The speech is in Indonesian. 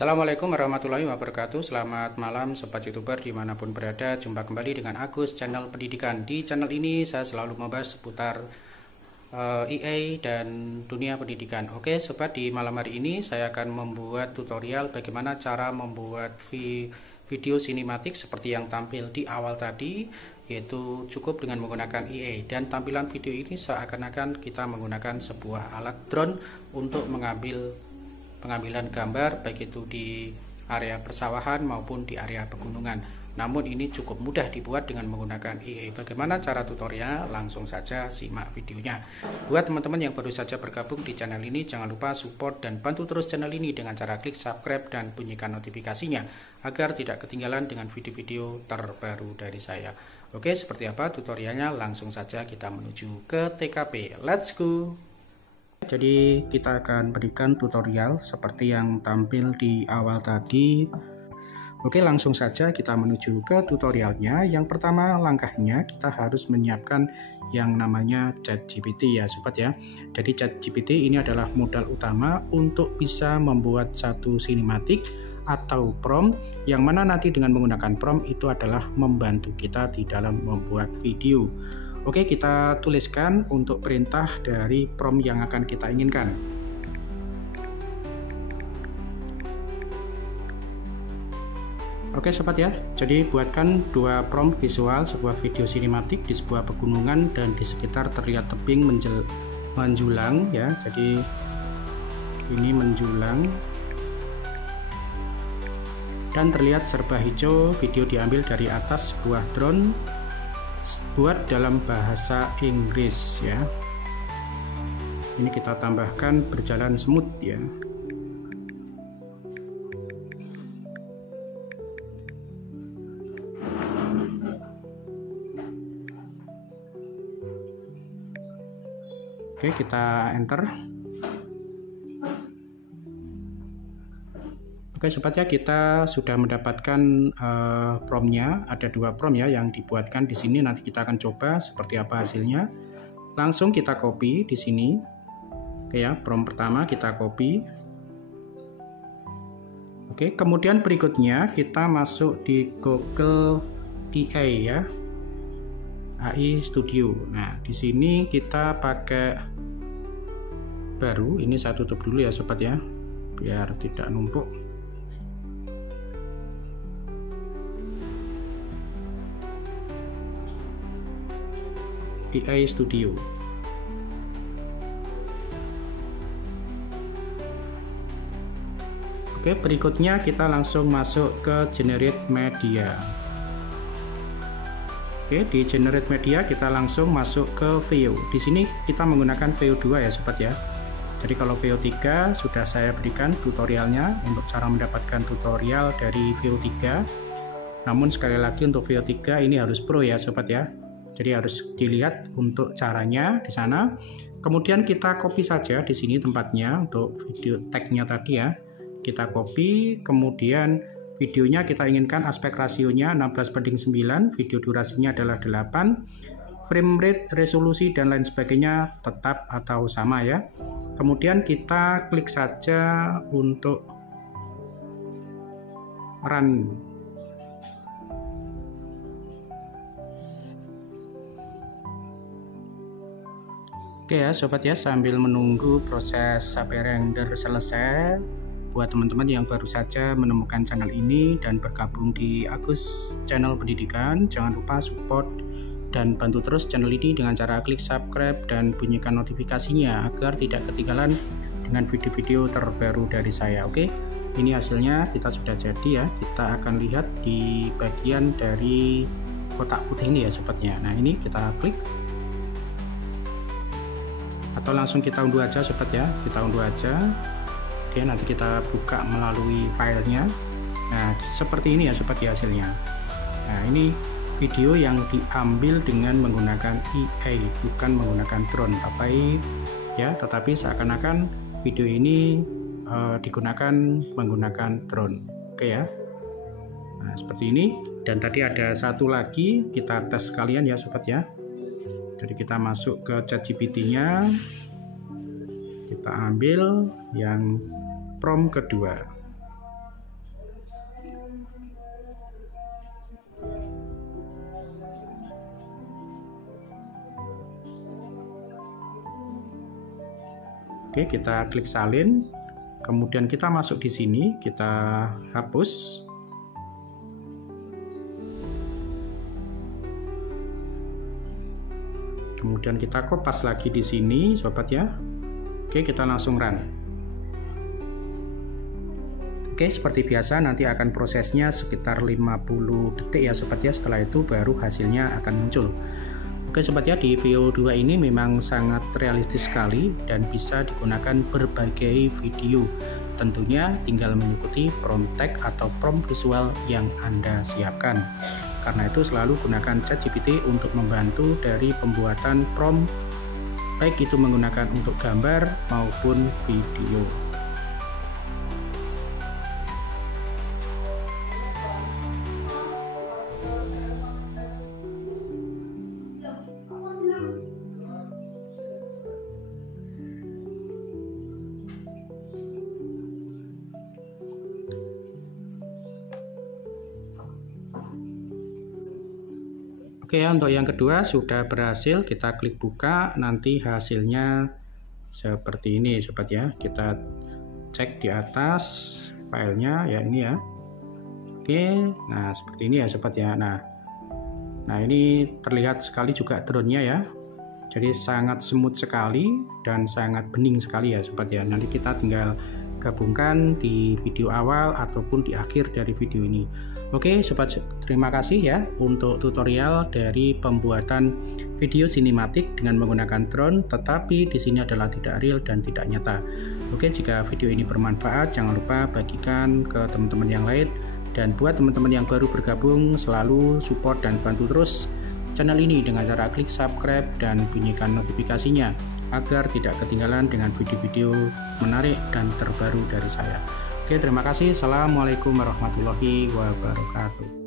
Assalamualaikum warahmatullahi wabarakatuh. Selamat malam sobat youtuber dimanapun berada. Jumpa kembali dengan Agus channel pendidikan. Di channel ini saya selalu membahas seputar EA dan dunia pendidikan. Oke sobat, di malam hari ini saya akan membuat tutorial bagaimana cara membuat video sinematik seperti yang tampil di awal tadi, yaitu cukup dengan menggunakan EA. Dan tampilan video ini seakan-akan kita menggunakan sebuah alat drone untuk pengambilan gambar, baik itu di area persawahan maupun di area pegunungan. Namun ini cukup mudah dibuat dengan menggunakan EA. Bagaimana cara tutorialnya? Langsung saja simak videonya. Buat teman-teman yang baru saja bergabung di channel ini, jangan lupa support dan bantu terus channel ini dengan cara klik subscribe dan bunyikan notifikasinya agar tidak ketinggalan dengan video-video terbaru dari saya. Oke, seperti apa tutorialnya? Langsung saja kita menuju ke TKP. Let's go! Jadi kita akan berikan tutorial seperti yang tampil di awal tadi. Oke, langsung saja kita menuju ke tutorialnya. Yang pertama langkahnya kita harus menyiapkan yang namanya ChatGPT ya sobat ya. Jadi ChatGPT ini adalah modal utama untuk bisa membuat satu sinematik atau prompt, yang mana nanti dengan menggunakan prompt itu adalah membantu kita di dalam membuat video. Oke, kita tuliskan untuk perintah dari prompt yang akan kita inginkan. Oke sobat ya, jadi buatkan dua prompt visual sebuah video sinematik di sebuah pegunungan dan di sekitar terlihat tebing menjulang ya. Jadi ini menjulang dan terlihat serba hijau. Video diambil dari atas sebuah drone, buat dalam bahasa Inggris ya. Ini kita tambahkan berjalan smooth ya. Oke, kita enter. Oke sobat ya, kita sudah mendapatkan promptnya. Ada dua prompt ya yang dibuatkan di sini. Nanti kita akan coba seperti apa hasilnya. Langsung kita copy di sini. Oke ya, prompt pertama kita copy. Oke, kemudian berikutnya kita masuk di Google AI ya, AI Studio. Nah di sini kita pakai baru. Ini saya tutup dulu ya sobat ya, biar tidak numpuk. AI Studio. Oke, berikutnya kita langsung masuk ke Generate Media. Oke, di Generate Media kita langsung masuk ke VO. Di sini kita menggunakan VO2 ya sobat ya. Jadi kalau VO3 sudah saya berikan tutorialnya untuk cara mendapatkan tutorial dari VO3. Namun sekali lagi untuk VO3 ini harus pro ya sobat ya. Jadi harus dilihat untuk caranya di sana. Kemudian kita copy saja di sini tempatnya untuk video tagnya tadi ya. Kita copy, kemudian videonya kita inginkan aspek rasionya 16:9, video durasinya adalah 8, frame rate, resolusi dan lain sebagainya tetap atau sama ya. Kemudian kita klik saja untuk run. Oke ya sobat ya, sambil menunggu proses sampai render selesai, buat teman-teman yang baru saja menemukan channel ini dan bergabung di Agus channel pendidikan, jangan lupa support dan bantu terus channel ini dengan cara klik subscribe dan bunyikan notifikasinya agar tidak ketinggalan dengan video-video terbaru dari saya. Oke, ini hasilnya kita sudah jadi ya. Kita akan lihat di bagian dari kotak putih ini ya sobatnya. Nah ini kita klik atau langsung kita unduh aja sobat ya, kita unduh aja. Oke, nanti kita buka melalui filenya. Nah seperti ini ya sobat ya hasilnya. Nah ini video yang diambil dengan menggunakan EA, bukan menggunakan drone, tetapi seakan-akan video ini digunakan menggunakan drone. Oke ya. Nah seperti ini. Dan tadi ada satu lagi, kita tes sekalian ya sobat ya. Jadi kita masuk ke ChatGPT-nya, kita ambil yang prompt kedua. Oke, kita klik salin, kemudian kita masuk di sini, kita hapus. Kemudian kita kopas lagi di sini, sobat ya. Oke, kita langsung run. Oke, seperti biasa nanti akan prosesnya sekitar 50 detik ya sobat ya. Setelah itu baru hasilnya akan muncul. Oke sobat ya, di video 2 ini memang sangat realistis sekali dan bisa digunakan berbagai video. Tentunya tinggal mengikuti prompt tag atau prompt visual yang Anda siapkan. Karena itu selalu gunakan ChatGPT untuk membantu dari pembuatan prompt, baik itu menggunakan untuk gambar maupun video. Oke ya, untuk yang kedua sudah berhasil, kita klik buka, nanti hasilnya seperti ini sobat ya. Kita cek di atas filenya ya, ini ya. Oke, nah seperti ini ya sobat ya. Nah ini terlihat sekali juga drone-nya ya. Jadi sangat smooth sekali dan sangat bening sekali ya sobat ya. Nanti kita tinggal gabungkan di video awal ataupun di akhir dari video ini. Oke sobat, terima kasih ya untuk tutorial dari pembuatan video sinematik dengan menggunakan drone, tetapi di sini adalah tidak real dan tidak nyata. Oke, jika video ini bermanfaat jangan lupa bagikan ke teman-teman yang lain, dan buat teman-teman yang baru bergabung selalu support dan bantu terus channel ini dengan cara klik subscribe dan bunyikan notifikasinya agar tidak ketinggalan dengan video-video menarik dan terbaru dari saya. Oke, terima kasih. Assalamualaikum warahmatullahi wabarakatuh.